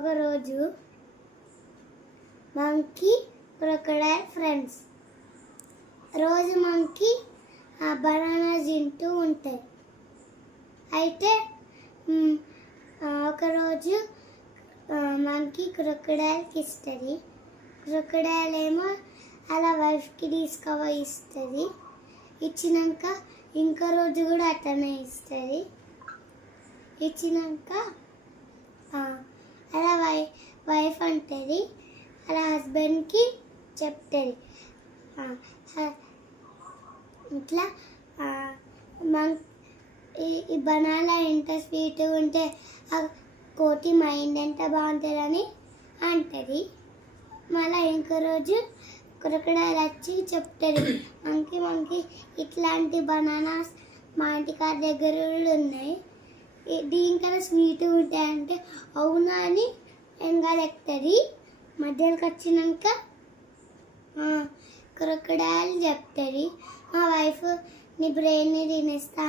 ఒకరోజు monkey crocodile friends. రోజు monkey banana తింటూ ఉంటాయి. అయితే ఒకరోజు మంకీ క్రొకడైల్కి ఇస్తుంది. క్రొకడైల్ ఏమో అలా వైఫ్కి తీసుకుపోయి ఇస్తుంది. ఇచ్చినాక ఇంకో రోజు కూడా అట్లనే ఇస్తుంది. ఇచ్చినాక అలా వైఫ్ అంటుంది, అలా హస్బెండ్కి చెప్తుంది, ఇట్లా ఈ బనానా ఎంత స్వీట్గా ఉంటే ఆ కోతి మైండ్ ఎంత బాగుంటుందని అంటుంది. మళ్ళీ ఇంకో రోజు క్రొకడైల్ వచ్చి చెప్తుంది, మంకీ ఇట్లాంటి బనానాస్ మా ఇంటికాడ దగ్గర కూడా ఉన్నాయి, దీనికన్నా స్వీట్గా ఉంటాయంటే అవునా అని వెనకాలెక్కుతుంది. మధ్యలోకి వచ్చినాక క్రొకడైల్ చెప్తుంది, మా వైఫ్ నీ బ్రెయిన్ని తినేస్తా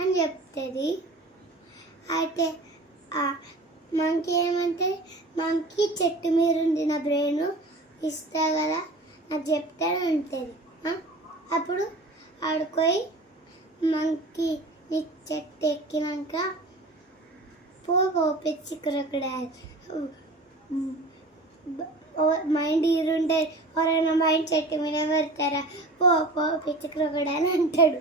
అని చెప్తుంది. అయితే మంకీ ఏమంటే, మంకీ చెట్టు మీద ఉంది నా బ్రెయిన్ ఇస్తా కదా నాకు చెప్తానే ఉంటుంది. అప్పుడు ఆడుకోయి మంకీ నీ చెట్టు ఎక్కినాక పిచ్చి క్రొకడైల్ మైండ్ ఈరుంటే ఎవరైనా మైండ్ చెట్టు మీద పెడతారా, పిచ్చి క్రొకడైల్ అంటాడు.